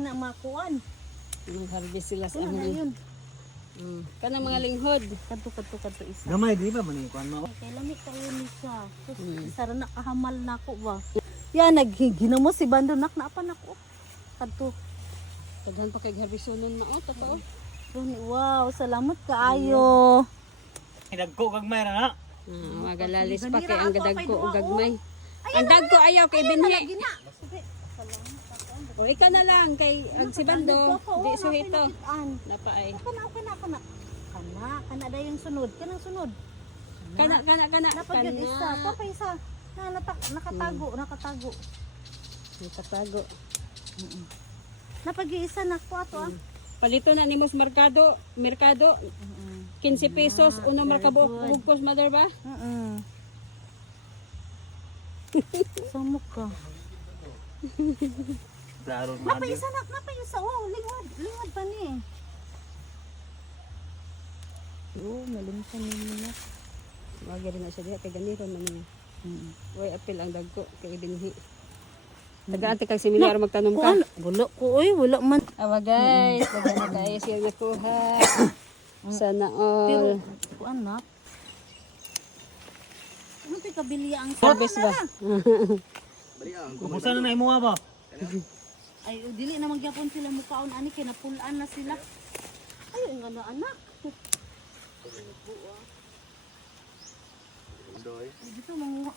Na makuan. Mag-harvest sila sa Ano na amin. yun? Kanang mga linghod. Kadto isa. Gamay di ba man kuan mo? Kay lamig kayo ni siya. Isa ra nakahamal na ako ba. Yan naghigina mo si Bando nak naapan ako. Kadto. Taghan pa kay harvest nun mao totoo. Wow, salamat kaayo. Dagko gagmay ra na. Magalalis pa kay ang dagko ug gagmay. Ang dagko ayaw kay binhi. O ikaw na lang kay ang si Bando di suhito. Napaay. Kana dayong sunod, kanang sunod. Kana. Napagyan isa, pa isa. Nakatago. Nakatago. Napagyan isa na ko ato ah. Palito na nimos merkado 15 pesos uno markabuok bugkos mother ba? Samok ka. Klaro Napay isa oh, lingwad pa ni. Oh, malimtan ni na. Wag na siya diha kay ganito man niya. Way apil ang dagko kay binhi. Taga-ante kag seminar magtanom ka. Wala ko oy, wala man. Awa guys, daghan na tayo siya nakuha. Sana all. Kuan na. Ano ti kabili ang Harvest ba? Kumusta na imo ba? ay dili na magyapon sila mukaon ani kay napulan na sila. Ay nga na anak. Dito mga